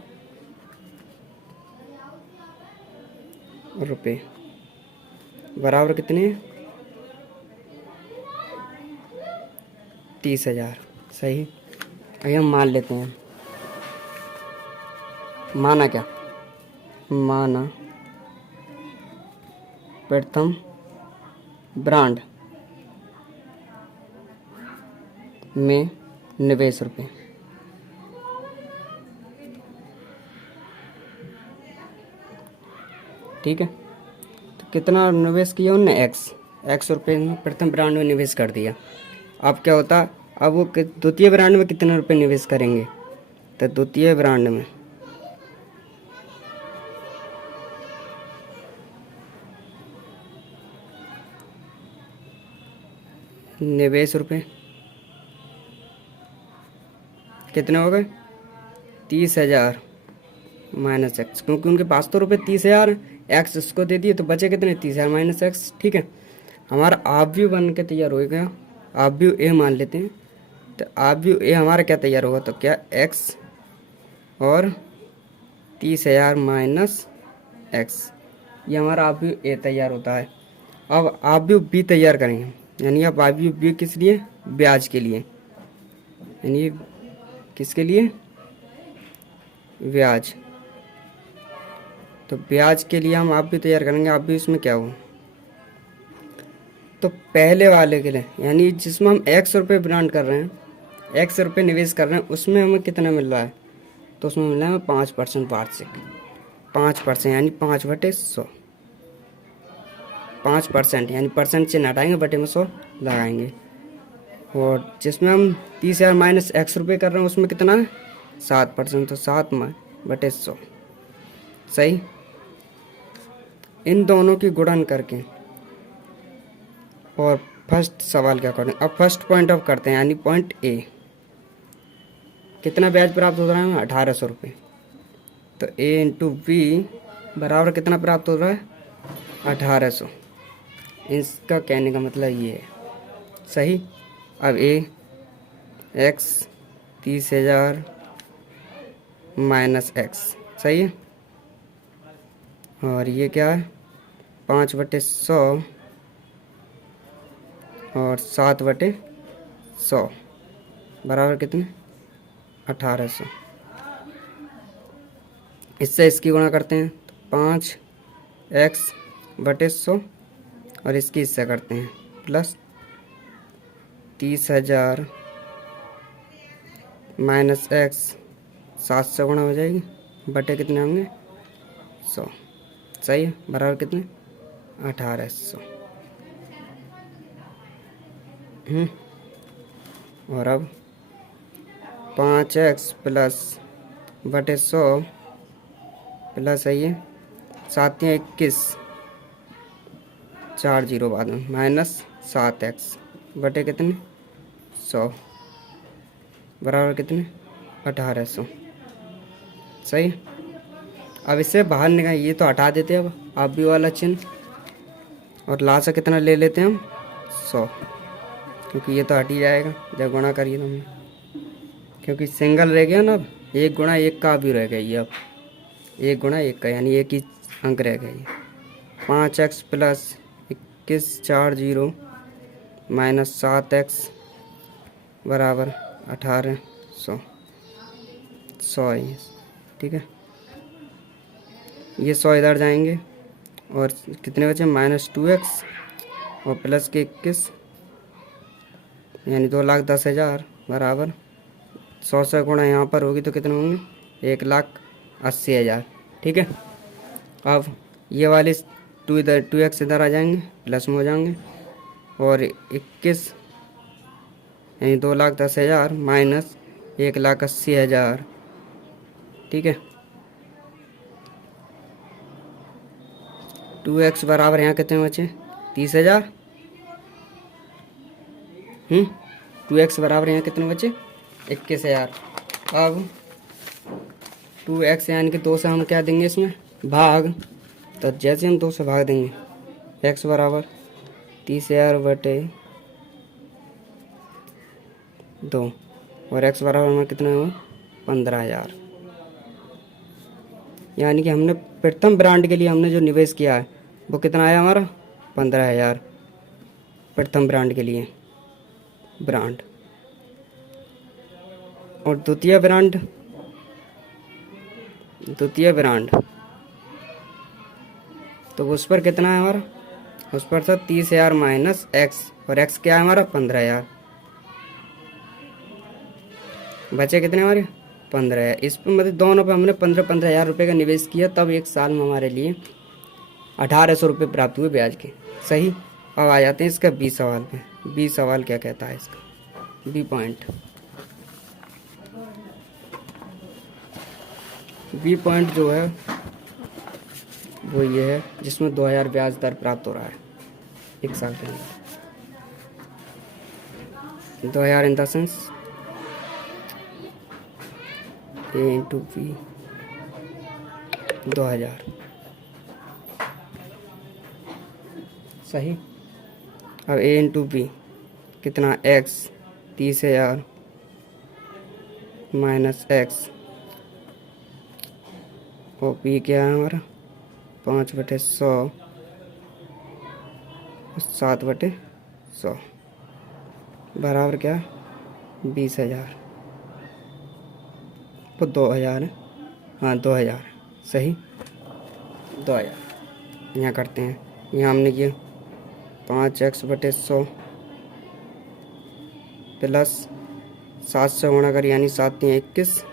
रुपए बराबर कितने हैं, 30,000। सही। अभी हम मान लेते हैं, माना क्या, माना प्रथम ब्रांड में निवेश रुपए, ठीक है। तो कितना निवेश किया उनने, एक्स रुपये में प्रथम ब्रांड में निवेश कर दिया। अब क्या होता, अब वो द्वितीय ब्रांड में कितने रुपए निवेश करेंगे, तो द्वितीय ब्रांड में निवेश रुपए कितने हो गए, 30,000 माइनस एक्स, क्योंकि उनके पास तो रुपये 30,000, एक्स उसको दे दिए तो बचे कितने, 30,000 माइनस एक्स। ठीक है, हमारा आव्यूह बन के तैयार हो गया, आव्यूह ए मान लेते हैं। तो आव्यूह ए हमारा क्या तैयार होगा, तो क्या एक्स और 30,000 माइनस एक्स, ये हमारा आव्यूह ए तैयार होता है। अब आव्यूह बी तैयार करेंगे, यानी अब आव्यूह बी किस लिए, ब्याज के लिए, यानी किसके लिए, ब्याज। तो ब्याज के लिए हम आप भी तैयार करेंगे। आप भी इसमें क्या हो, तो पहले वाले के लिए, यानी जिसमें हम एक्स रुपये ब्रांड कर रहे हैं, एक्स रुपये निवेश कर रहे हैं, उसमें हमें कितना मिल रहा है, तो उसमें मिल रहा है 5% वार्षिक, 5% यानी 5/100, 5% यानी परसेंट से हटाएंगे, बटे में 100 लगाएंगे। और जिसमें हम 30,000 माइनस एक्स रुपये कर रहे हैं, उसमें कितना है, 7%, तो 7/100। सही। इन दोनों की गुणन करके और फर्स्ट सवाल क्या करें, अब फर्स्ट पॉइंट ऑफ करते हैं, यानी पॉइंट ए, कितना ब्याज प्राप्त हो रहा है, 1,800 रुपये। तो ए इंटू बी बराबर कितना प्राप्त हो रहा है, 1,800। इसका कहने का मतलब ये है। सही। अब ए एक्स 30,000 माइनस एक्स, सही है। और ये क्या है, 5/100 और 7/100 बराबर कितने, 1,800। इससे इसकी गुणा करते हैं, तो 5x/100 और इसकी हिस्सा करते हैं, प्लस 30,000 माइनस एक्स, 7 से गुणा हो जाएगी, बटे कितने होंगे, 100। सही है, बराबर कितने, 1,800। और अब 5x प्लस बटे 100 प्लस है ये 7 या 21, 4 जीरो बाद में, माइनस 7x बटे कितने, 100 बराबर कितने, 1,800। सही। अब इससे बाहर निकाल, ये तो हटा देते हैं अब आप भी वाला चिन्ह, और लास्ट कितना ले लेते हैं हम, 100, क्योंकि ये तो हट ही जाएगा जब गुणा करिए तो हमने, क्योंकि सिंगल रह गया ना, अब 1 गुणा 1 का भी रह गया ये, अब 1 गुणा 1 का, यानी 1 ही अंक रह गया ये। 5x plus 21, 4 zero minus 7x बराबर 1,800, 100 है। ठीक है, ये 100 इधर जाएंगे और कितने बचे, -2x और प्लस के 21, यानी 2,10,000 बराबर 100 से गुणा यहाँ पर होगी तो कितने होंगे, 1,80,000। ठीक है। अब ये वाले 2x इधर आ जाएंगे, प्लस में हो जाएंगे, और 21 यानी 2,10,000 माइनस 1,80,000। ठीक है, 2x बराबर यहाँ कितने बचे, 30,000। 2x बराबर यहाँ कितने बचे, 21,000। अब 2x यानी कि 2 से हम क्या देंगे इसमें, भाग, तो जैसे हम 2 से भाग देंगे x बराबर 30,000 बटे 2 और x बराबर हमें कितना हुआ 15,000। यानी कि हमने प्रथम ब्रांड के लिए हमने जो निवेश किया है वो कितना आया हमारा 15,000 प्रथम ब्रांड के लिए ब्रांड। और द्वितीय ब्रांड तो उस पर कितना है हमारा, उस पर था 30,000 माइनस x और x क्या है हमारा 15,000। बचे कितने हमारे 15,000। इस पर मतलब दोनों पे हमने 15,000 रुपये का निवेश किया, तब एक साल में हमारे लिए 1,800 रुपये प्राप्त हुए ब्याज के। सही। अब आ जाते हैं इसका बी सवाल पे। बी सवाल क्या कहता है इसका, बी पॉइंट। बी पॉइंट जो है वो ये है जिसमें 2,000 ब्याज दर प्राप्त हो रहा है एक साल के अंदर। 2,000 in the sense A into B 2,000। सही। अब ए इंटू बी कितना x 30,000 माइनस x और बी क्या है हमारा 5/100 7/100 बराबर क्या 20,000। तो 2,000 है, हाँ 2,000 सही 2,000। यहाँ करते हैं, यहाँ हमने किया 5x/100 प्लस 7 से गुणा कर यानी 7 × 21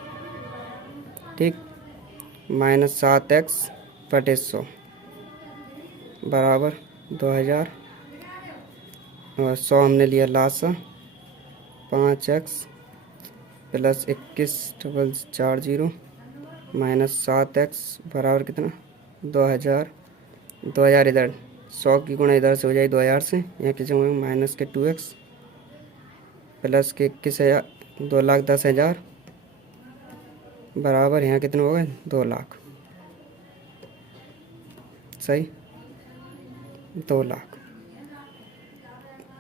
ठीक माइनस 7x/100 बराबर 2,000 और 100 हमने लिया Lasa 5x plus 21,440 minus 7x बराबर कितना 2,000। 2,000 इधर 100 की गुणा इधर से हो जाए 2,000 से, यहाँ किसी होंगे माइनस के 2x प्लस के 21,000 2,10,000 बराबर यहाँ कितने हो गए 2 लाख। सही 2 लाख।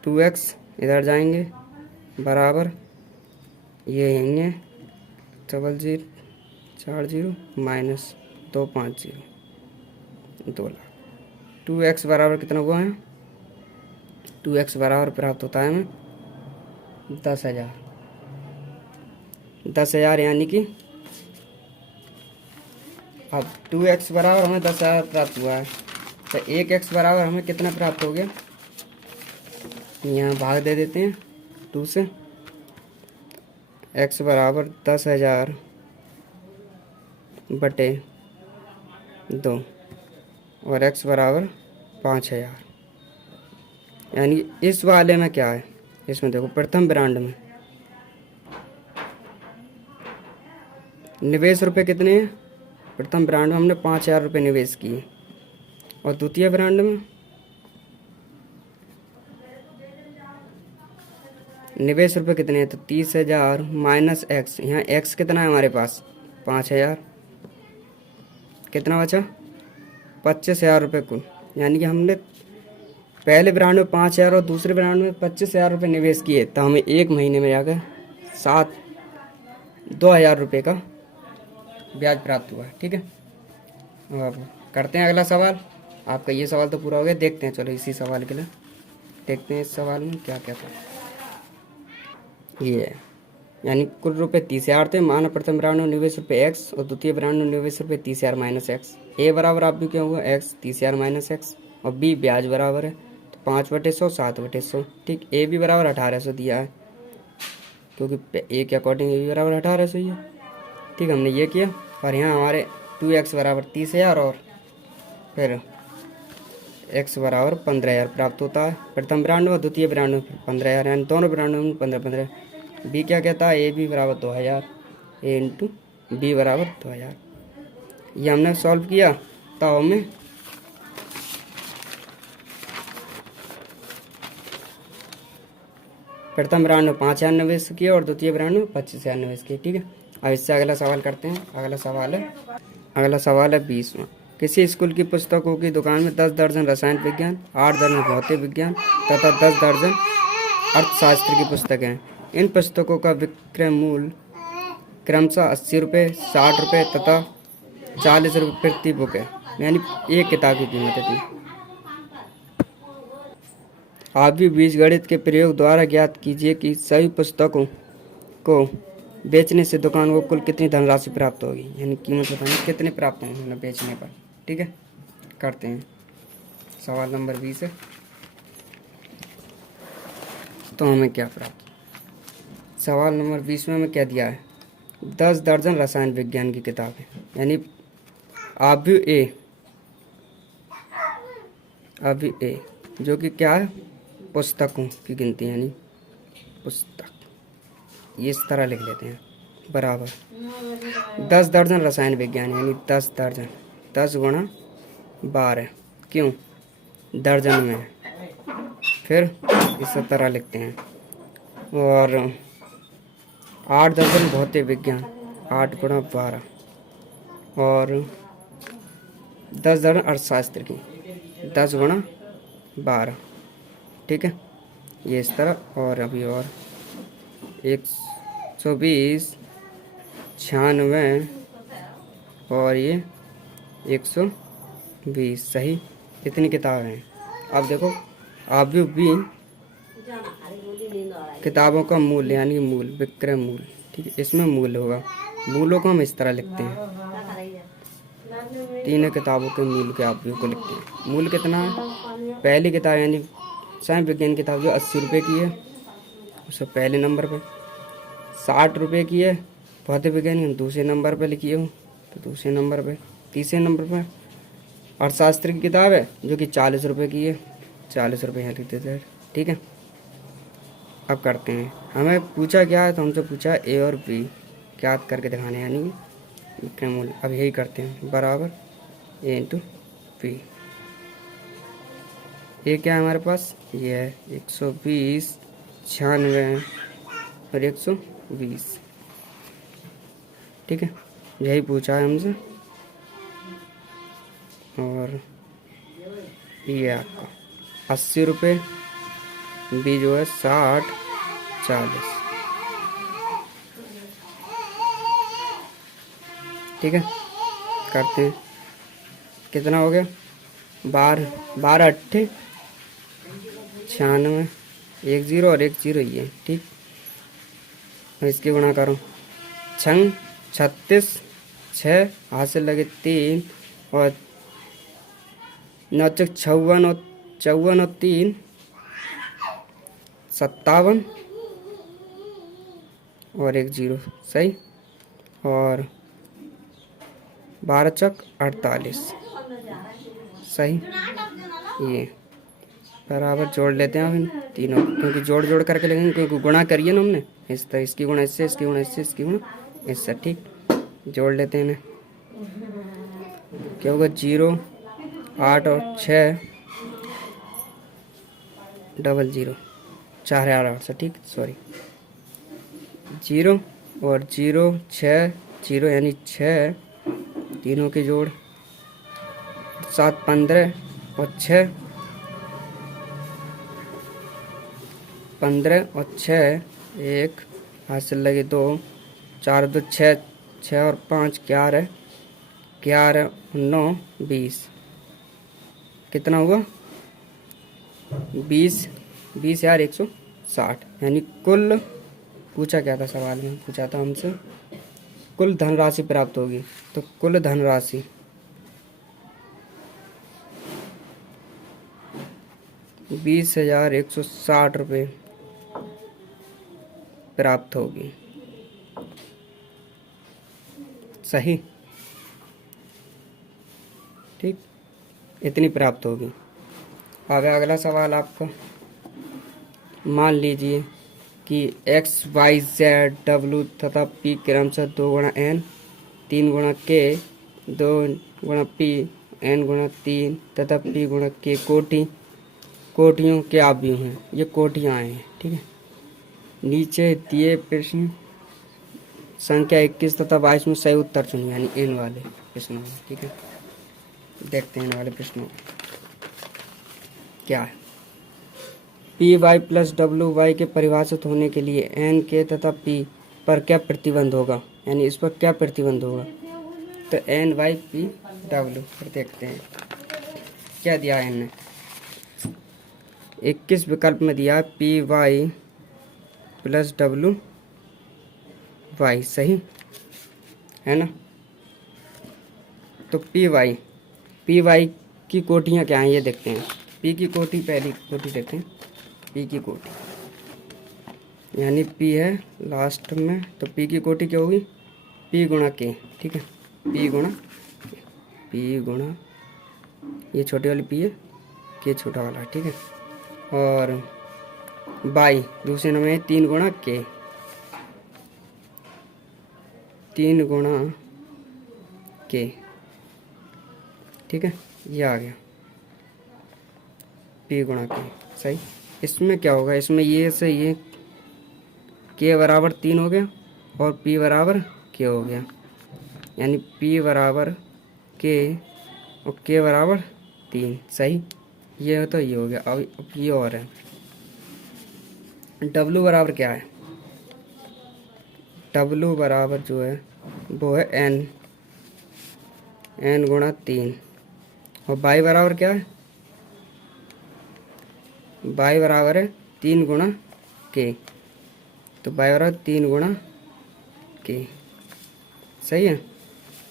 2x इधर जाएंगे बराबर ये होंगे 0040 माइनस 250 2 लाख। 2x बराबर कितना हुआ है 2x बराबर प्राप्त होता है हमें 10,000। 10,000 यानी कि अब 2x बराबर हमें 10,000 प्राप्त हुआ है, तो 1x बराबर हमें कितना प्राप्त हो गया, यहाँ भाग दे देते हैं 2 से। x बराबर 10,000 बटे 2 और x बराबर 5,000। यानी इस वाले में क्या है, इसमें देखो प्रथम ब्रांड में निवेश रुपए कितने हैं, प्रथम ब्रांड में हमने 5,000 रुपये निवेश किए और द्वितीय ब्रांड में निवेश रुपये कितने हैं, तो 30,000 माइनस x, यहाँ x कितना है हमारे पास 5,000, कितना बचा 25,000 रुपये कुल। यानी कि हमने पहले ब्रांड में 5,000 और दूसरे ब्रांड में 25,000 रुपये निवेश किए, तो हमें एक महीने में जाकर 2,000 रुपये का ब्याज प्राप्त हुआ है। ठीक है, अब करते हैं अगला सवाल। आपका ये सवाल तो पूरा हो गया, देखते हैं चलो इसी सवाल के लिए देखते हैं इस सवाल में क्या क्या था। ये है यानी कुल रुपये 30,000 थे, माना प्रथम ब्रांड में निवेश रुपये x और द्वितीय ब्रांड में निवेश रुपये 30,000 माइनस x। ए बराबर आप भी क्या हुआ x 30,000 माइनस x और बी ब्याज बराबर है तो 5/100 7/100 ठीक। ए भी बराबर 1,800 दिया है क्योंकि ए के अकॉर्डिंग ए भी बराबर 1,800 ही है। ठीक, हमने ये किया और यहाँ हमारे 2x बराबर 30,000 और फिर x बराबर 15,000 प्राप्त होता है प्रथम ब्रांड में, द्वितीय ब्रांड में 15,000 यानी दोनों ब्रांडों में 15-15। बी क्या कहता है, ए बी बराबर 2,000 ए इंटू बी बराबर 2,000। ये हमने सॉल्व किया तब हमें प्रथम ब्रांड में 5,000 निवेश किया और द्वितीय ब्रांड में 25,000 निवेश किए। ठीक है, अब इससे अगला सवाल करते हैं। अगला सवाल है 20वां। किसी स्कूल की पुस्तकों की दुकान में 10 दर्जन रसायन विज्ञान, 8 दर्जन भौतिक विज्ञान तथा 10 दर्जन अर्थशास्त्र की पुस्तकें हैं। इन पुस्तकों का विक्रय मूल्य क्रमशः 80 रुपये, 60 रुपये तथा 40 रुपये प्रति बुक है, यानी एक किताब की कीमत है। आप भी बीजगणित के प्रयोग द्वारा ज्ञात कीजिए कि सभी पुस्तकों को बेचने से दुकान को कुल कितनी धनराशि प्राप्त होगी, यानी कीमत बताएं कितने प्राप्त होंगे उन्हें बेचने पर। ठीक है, करते हैं। सवाल नंबर 20 है, तो हमें क्या प्राप्त। सवाल नंबर 20 में हमें क्या दिया है, 10 दर्जन रसायन विज्ञान की किताबें, यानी अभी ए जो कि क्या है, पुस्तकों की गिनती, यानी पुस्तक, ये इस तरह लिख लेते हैं, बराबर 10 दर्जन रसायन विज्ञान, यानी 10 दर्जन, 10 गुणा 12, क्यों दर्जन में है, फिर इस तरह लिखते हैं। और 8 दर्जन भौतिक विज्ञान, 8 गुणा 12, और 10 दर्जन अर्थशास्त्र की, 10 गुणा 12। ठीक है, ये इस तरह। और अभी और 120, 96 और ये 120, सही। इतनी किताबें हैं। अब देखो, आप भी किताबों का मूल्य, यानी मूल्य, विक्रय मूल्य, ठीक है, इसमें मूल्य होगा। मूल्यों को हम इस तरह लिखते हैं, तीनों किताबों के मूल्य के आप को लिखते हैं। मूल्य कितना है, पहली किताब यानी साइंस विज्ञान किताब जो 80 रुपये की है, उसको पहले नंबर पे, 60 रुपये की है भौतिक विज्ञान, दूसरे नंबर पे लिखी हूँ, तो दूसरे नंबर पे, तीसरे नंबर पे अर्थशास्त्र की किताब है जो कि 40 रुपये की है, 40 रुपये यहाँ लिख देते हैं। ठीक है, अब करते हैं। हमें पूछा क्या है, तो हमसे पूछा ए और बी ज्ञात करके दिखाने, यानी विक्रय मूल्य। अब यही करते हैं, बराबर ए इंटू बी। ये क्या है हमारे पास, ये है 120, 96 और 120। ठीक है, यही पूछा है हमसे। और ये आपका 80 रुपये, बी जो है 60, 40। ठीक है, करते हैं। कितना हो गया, 12 अट्ठे 96, 1 0 और 1 0 ही है। ठीक, और इसकी गुणा करो, 6 36, 6 हाथ से लगे 3 और 9 56 और 54 और 3 57 और 1 0, सही। और 12 चक 48, सही। ये बराबर जोड़ लेते हैं अब इन तीनों, क्योंकि जोड़ करके लिखेंगे, क्योंकि गुणा करिए ना हमने इस तरह, इसकी गुणा इससे, इसकी गुणा इससे, इसकी गुणा इससे। ठीक, जोड़ लेते हैं इन्हें। क्या होगा, 0, 8 और 6 00, 4 है 8 से, ठीक, सॉरी, 0 और 0 6 0, यानी 6, तीनों के जोड़ 7 15 और 6 15 और 6, 1 हाथ से लगे 2, 4 2 6, 6 और 5 11, 11 9 20। कितना हुआ, 20 यार 160, यानी कुल, पूछा क्या था सवाल में, पूछा था हमसे कुल धनराशि प्राप्त होगी, तो कुल धनराशि 20,160 रुपये प्राप्त होगी, सही। ठीक, इतनी प्राप्त होगी। अब अगला सवाल आपका, मान लीजिए कि x y z w तथा p क्रमशः 2 गुणा n, 3 गुणा k, 2 गुणा p, n गुणा 3 तथा p गुणा k कोटियों के अवयव हैं। ये कोटियाँ हैं। ठीक है, नीचे दिए प्रश्न संख्या 21 तथा 22 में सही उत्तर चुनिए, यानी इन वाले प्रश्नों में। ठीक है, देखते हैं इन वाले प्रश्नों क्या है। P Y plus W Y के परिभाषित होने के लिए एन के तथा पी पर क्या प्रतिबंध होगा, यानी इस पर क्या प्रतिबंध होगा। तो एन वाई पी डब्ल्यू पर देखते हैं क्या दिया है इनने। 21 विकल्प में दिया P Y plus W Y, सही है ना। तो पी वाई की कोटियाँ क्या हैं ये देखते हैं। पी की कोटि, पहली कोटि देखते हैं पी की कोटि, यानी पी है लास्ट में, तो पी की कोटि क्या होगी पी गुणा के, ठीक है, पी गुणा ये छोटी वाली पी है, के छोटा वाला, ठीक है। और बाई दूसरे नंबर में 3 गुणा के, 3 गुणा के, ठीक है, ये आ गया पी गुणा के, सही। इसमें क्या होगा, इसमें ये से ये के बराबर 3 हो गया और पी बराबर के हो गया, यानी पी बराबर के और के बराबर 3, सही। ये तो ये हो गया। अब ये और है डब्लू बराबर क्या है, डब्लू बराबर जो है वो है एन गुणा 3, और बाई बराबर क्या है, बाई बराबर है 3 गुणा के, तो बाई बराबर 3 गुणा के, सही है।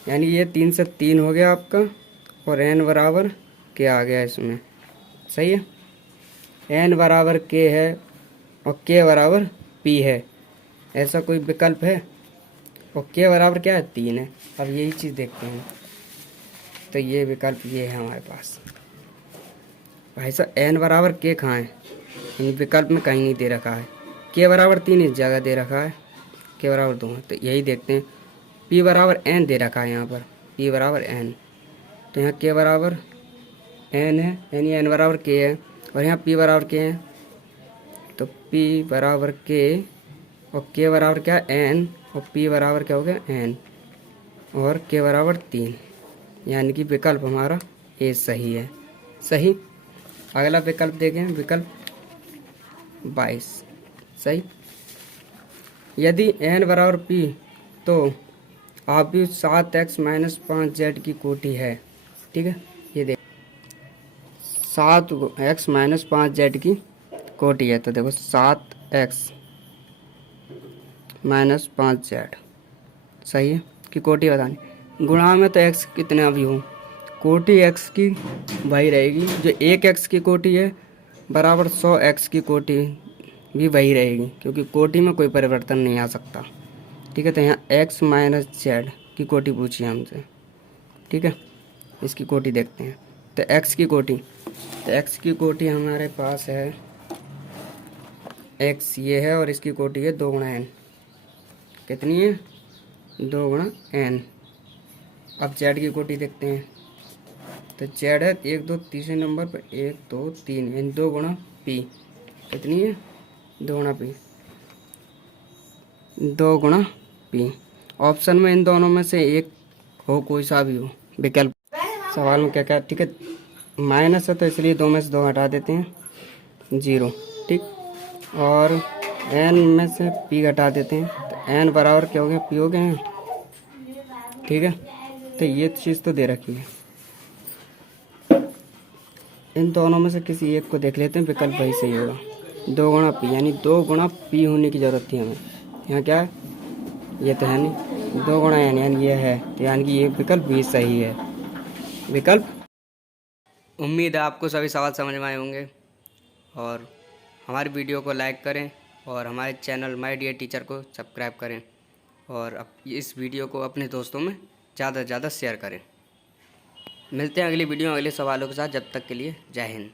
यानी ये 3 से 3 हो गया आपका, और एन बराबर के आ गया इसमें, सही है। एन बराबर के है और के बराबर पी है, ऐसा कोई विकल्प है। और के बराबर क्या है 3 है। अब यही चीज़ देखते हैं, तो ये विकल्प ये है हमारे पास। भाई साहब एन बराबर के कहाँ है, इन विकल्प में कहीं नहीं दे रखा है। के बराबर 3 इस जगह दे रखा है, के बराबर 2 है, तो यही देखते हैं। पी बराबर एन दे रखा है यहाँ पर, पी बराबर एन, तो यहाँ के बराबर एन है, यानी एन बराबर के है, और यहाँ पी बराबर के है, तो पी बराबर के और के बराबर क्या है एन, और पी बराबर क्या हो गया एन, और के बराबर 3, यानी कि विकल्प हमारा ए सही है, सही। अगला विकल्प देखें, विकल्प 22, सही। यदि एन बराबर पी तो आप भी 7x माइनस 5z की कोटि है, ठीक है। ये देख 7x माइनस 5z की कोटि है, तो देखो 7x माइनस 5z, सही है, कि कोटि बतानी। गुणा में तो x कितना भी हो, कोटि x की वही रहेगी, जो 1x की कोटि है बराबर 100x की कोटि भी वही रहेगी, क्योंकि कोटि में कोई परिवर्तन नहीं आ सकता, ठीक है। तो यहाँ x माइनस जेड की कोटि पूछी हमसे, ठीक है। इसकी कोटि देखते हैं, तो x की कोटि, तो x की कोटि हमारे पास है x ये है, और इसकी कोटि है 2 गुणा n, कितनी है 2 गुणा n। अब z की कोटि देखते हैं, तो z है 1 2 तीसरे नंबर पर 1 2 3, यानी 2 गुणा p, कितनी है 2 गुणा p, 2 गुणा p। ऑप्शन में इन दोनों में से एक हो, कोई सा भी हो विकल्प। सवाल में क्या क्या, ठीक है, माइनस है तो इसलिए 2 में से 2 हटा देते हैं, 0, ठीक। और n में से p घटा देते हैं, तो n बराबर क्या हो गया p हो गए हैं, ठीक है। तो ये चीज़ तो दे रखी है। इन दोनों में से किसी एक को देख लेते हैं, विकल्प वही सही होगा। 2 गुणा p, यानी 2 गुणा p होने की ज़रूरत थी हमें। यहाँ क्या है, ये तो है नहीं, 2 गुणा n, यानी ये है, तो यानी कि ये विकल्प भी सही है, विकल्प। उम्मीद है आपको सभी सवाल समझ में आए होंगे, और हमारी वीडियो को लाइक करें, और हमारे चैनल माय डियर टीचर को सब्सक्राइब करें, और इस वीडियो को अपने दोस्तों में ज़्यादा से ज़्यादा शेयर करें। मिलते हैं अगली वीडियो में अगले सवालों के साथ, जब तक के लिए जय हिंद।